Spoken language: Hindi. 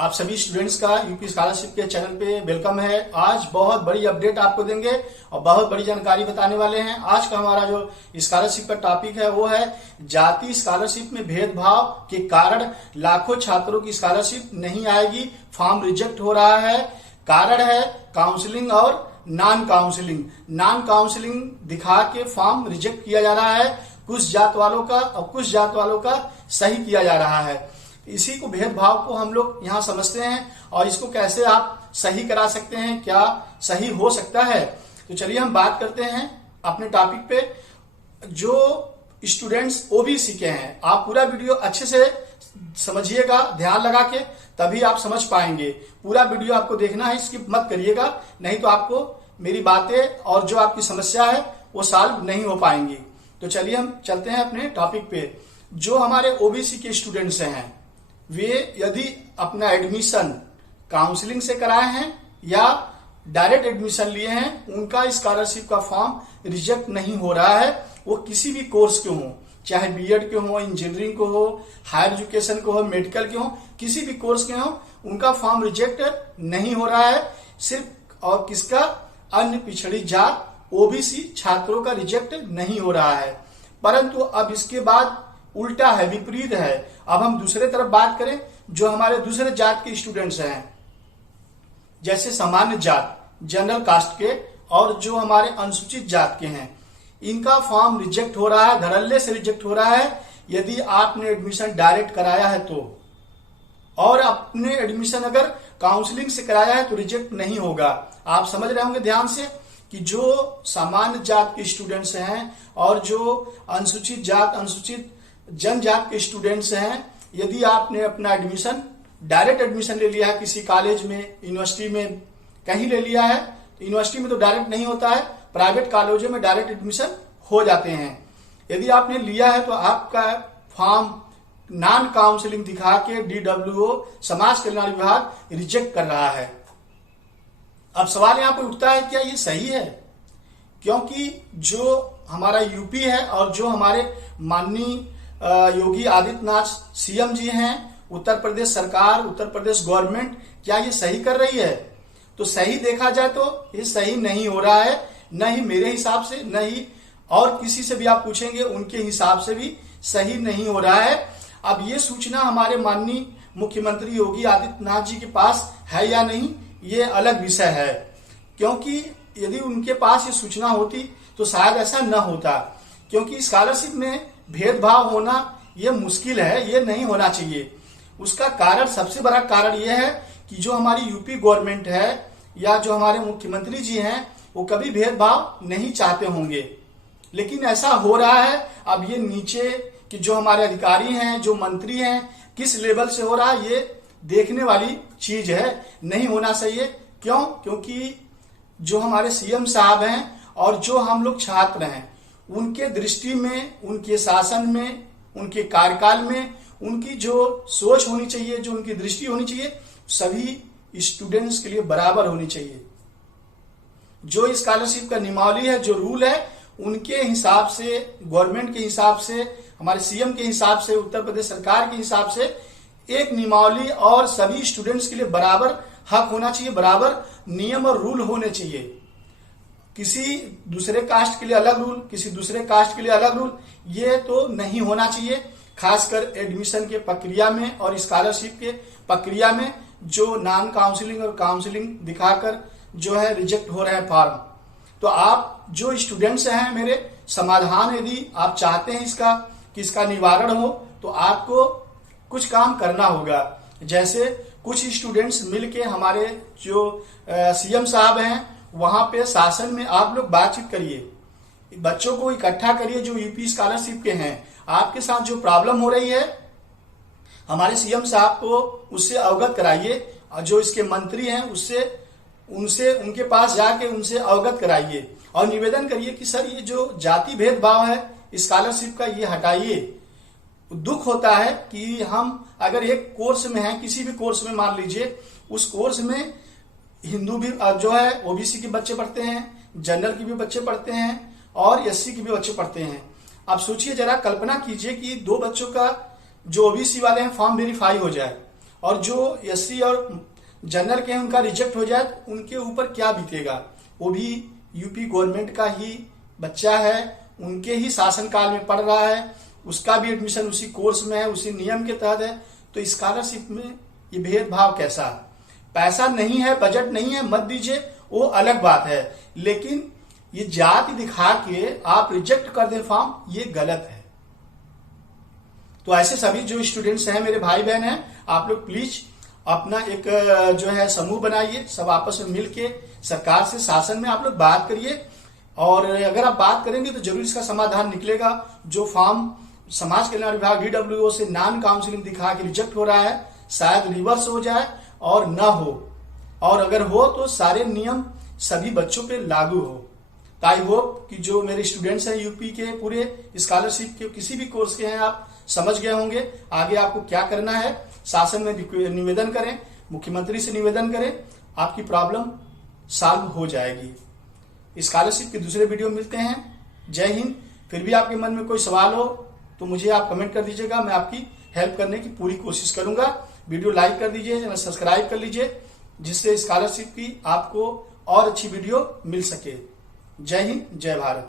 आप सभी स्टूडेंट्स का यूपी स्कॉलरशिप के चैनल पे वेलकम है। आज बहुत बड़ी अपडेट आपको देंगे और बहुत बड़ी जानकारी बताने वाले हैं। आज का हमारा जो स्कॉलरशिप का टॉपिक है वो है जाति स्कॉलरशिप में भेदभाव के कारण लाखों छात्रों की स्कॉलरशिप नहीं आएगी, फॉर्म रिजेक्ट हो रहा है। कारण है काउंसलिंग और नॉन काउंसलिंग दिखा के फॉर्म रिजेक्ट किया जा रहा है। कुछ जात वालों का और कुछ जात वालों का सही किया जा रहा है। इसी को भेदभाव को हम लोग यहाँ समझते हैं और इसको कैसे आप सही करा सकते हैं, क्या सही हो सकता है। तो चलिए हम बात करते हैं अपने टॉपिक पे। जो स्टूडेंट्स ओबीसी के हैं, आप पूरा वीडियो अच्छे से समझिएगा, ध्यान लगा के, तभी आप समझ पाएंगे। पूरा वीडियो आपको देखना है, स्किप मत करिएगा, नहीं तो आपको मेरी बातें और जो आपकी समस्या है वो सॉल्व नहीं हो पाएंगी। तो चलिए हम चलते हैं अपने टॉपिक पे। जो हमारे ओबीसी के स्टूडेंट्स हैं वे यदि अपना एडमिशन काउंसलिंग से कराए हैं या डायरेक्ट एडमिशन लिए हैं, उनका स्कॉलरशिप का फॉर्म रिजेक्ट नहीं हो रहा है। वो किसी भी कोर्स के हो, चाहे बीएड के हो, इंजीनियरिंग को हो, हायर एजुकेशन को हो, मेडिकल के हो, किसी भी कोर्स के हो, उनका फॉर्म रिजेक्ट नहीं हो रहा है। सिर्फ और किसका, अन्य पिछड़ी जात ओबीसी छात्रों का रिजेक्ट नहीं हो रहा है। परंतु अब इसके बाद उल्टा है, विपरीत है। अब हम दूसरे तरफ बात करें, जो हमारे दूसरे जात के स्टूडेंट्स हैं, जैसे सामान्य जात, जनरल कास्ट के, और जो हमारे अनुसूचित जात के हैं, इनका फॉर्म रिजेक्ट हो रहा है, धड़ल्ले से रिजेक्ट हो रहा है। यदि आपने एडमिशन डायरेक्ट कराया है तो, और अपने एडमिशन अगर काउंसलिंग से कराया है तो रिजेक्ट नहीं होगा। आप समझ रहे होंगे ध्यान से कि जो सामान्य जात के स्टूडेंट्स हैं और जो अनुसूचित जात, अनुसूचित जनजात के स्टूडेंट्स हैं, यदि आपने अपना एडमिशन डायरेक्ट एडमिशन ले लिया है किसी कॉलेज में, यूनिवर्सिटी में कहीं ले लिया है, तो यूनिवर्सिटी में तो डायरेक्ट नहीं होता है, प्राइवेट कॉलेजों में डायरेक्ट एडमिशन हो जाते हैं। यदि आपने लिया है तो आपका फॉर्म नॉन काउंसलिंग दिखा के डीडब्ल्यूओ समाज कल्याण विभाग रिजेक्ट कर रहा है। अब सवाल यहाँ पर उठता है, क्या ये सही है? क्योंकि जो हमारा यूपी है और जो हमारे माननीय योगी आदित्यनाथ सीएम जी हैं, उत्तर प्रदेश सरकार, उत्तर प्रदेश गवर्नमेंट, क्या ये सही कर रही है? तो सही देखा जाए तो ये सही नहीं हो रहा है। न ही मेरे हिसाब से, न ही और किसी से भी आप पूछेंगे उनके हिसाब से भी सही नहीं हो रहा है। अब ये सूचना हमारे माननीय मुख्यमंत्री योगी आदित्यनाथ जी के पास है या नहीं, ये अलग विषय है। क्योंकि यदि उनके पास ये सूचना होती तो शायद ऐसा न होता। क्योंकि स्कॉलरशिप में भेदभाव होना ये मुश्किल है, ये नहीं होना चाहिए। उसका कारण, सबसे बड़ा कारण यह है कि जो हमारी यूपी गवर्नमेंट है या जो हमारे मुख्यमंत्री जी हैं, वो कभी भेदभाव नहीं चाहते होंगे, लेकिन ऐसा हो रहा है। अब ये नीचे कि जो हमारे अधिकारी हैं, जो मंत्री हैं, किस लेवल से हो रहा है, ये देखने वाली चीज है, नहीं होना चाहिए। क्यों? क्योंकि जो हमारे सीएम साहब हैं और जो हम लोग छात्र हैं, उनके दृष्टि में, उनके शासन में, उनके कार्यकाल में, उनकी जो सोच होनी चाहिए, जो उनकी दृष्टि होनी चाहिए, सभी स्टूडेंट्स के लिए बराबर होनी चाहिए। जो स्कॉलरशिप का नियमावली है, जो रूल है, उनके हिसाब से, गवर्नमेंट के हिसाब से, हमारे सीएम के हिसाब से, उत्तर प्रदेश सरकार के हिसाब से एक नियमावली और सभी स्टूडेंट्स के लिए बराबर हक होना चाहिए, बराबर नियम और रूल होने चाहिए। किसी दूसरे कास्ट के लिए अलग रूल, किसी दूसरे कास्ट के लिए अलग रूल, ये तो नहीं होना चाहिए। खासकर एडमिशन के प्रक्रिया में और स्कॉलरशिप के प्रक्रिया में जो नॉन काउंसलिंग और काउंसलिंग दिखाकर जो है रिजेक्ट हो रहे हैं फॉर्म। तो आप जो स्टूडेंट्स हैं मेरे, समाधान यदि आप चाहते हैं इसका कि इसका निवारण हो, तो आपको कुछ काम करना होगा। जैसे कुछ स्टूडेंट्स मिलके हमारे जो सीएम साहब हैं, वहां पे शासन में आप लोग बातचीत करिए, बच्चों को इकट्ठा करिए जो यूपी स्कॉलरशिप के हैं। आपके साथ जो प्रॉब्लम हो रही है, हमारे सीएम साहब को उससे अवगत कराइए, और जो इसके मंत्री हैं उनसे उनके पास जाके उनसे अवगत कराइए और निवेदन करिए कि सर, ये जो जाति भेदभाव है स्कॉलरशिप का, ये हटाइए। दुख होता है कि हम अगर एक कोर्स में हैं, किसी भी कोर्स में, मान लीजिए उस कोर्स में हिंदू भी जो है ओबीसी के बच्चे पढ़ते हैं, जनरल के भी बच्चे पढ़ते हैं और एससी के भी बच्चे पढ़ते हैं। अब सोचिए जरा, कल्पना कीजिए कि दो बच्चों का जो ओबीसी वाले हैं फॉर्म वेरीफाई हो जाए और जो एससी और जनरल के हैं उनका रिजेक्ट हो जाए तो उनके ऊपर क्या बीतेगा। वो भी यूपी गवर्नमेंट का ही बच्चा है, उनके ही शासनकाल में पढ़ रहा है, उसका भी एडमिशन उसी कोर्स में है, उसी नियम के तहत है। तो स्कॉलरशिप में ये भेदभाव कैसा? पैसा नहीं है, बजट नहीं है, मत दीजिए, वो अलग बात है, लेकिन ये जाति दिखा के आप रिजेक्ट कर दें फॉर्म, ये गलत है। तो ऐसे सभी जो स्टूडेंट्स हैं, मेरे भाई बहन हैं, आप लोग प्लीज अपना एक जो है समूह बनाइए, सब आपस में मिलके सरकार से, शासन में आप लोग बात करिए, और अगर आप बात करेंगे तो जरूर इसका समाधान निकलेगा। जो फॉर्म समाज कल्याण विभाग DWO से नॉन काउंसिलिंग दिखा के रिजेक्ट हो रहा है, शायद रिवर्स हो जाए और न हो, और अगर हो तो सारे नियम सभी बच्चों पे लागू हो। तो आई होप कि जो मेरे स्टूडेंट्स हैं यूपी के, पूरे स्कॉलरशिप के किसी भी कोर्स के हैं, आप समझ गए होंगे आगे आपको क्या करना है। शासन में निवेदन करें, मुख्यमंत्री से निवेदन करें, आपकी प्रॉब्लम सॉल्व हो जाएगी। स्कॉलरशिप के दूसरे वीडियो मिलते हैं। जय हिंद। फिर भी आपके मन में कोई सवाल हो तो मुझे आप कमेंट कर दीजिएगा, मैं आपकी हेल्प करने की पूरी कोशिश करूंगा। वीडियो लाइक कर दीजिए, चैनल सब्सक्राइब कर लीजिए, जिससे स्कॉलरशिप की आपको और अच्छी वीडियो मिल सके। जय हिंद, जय भारत।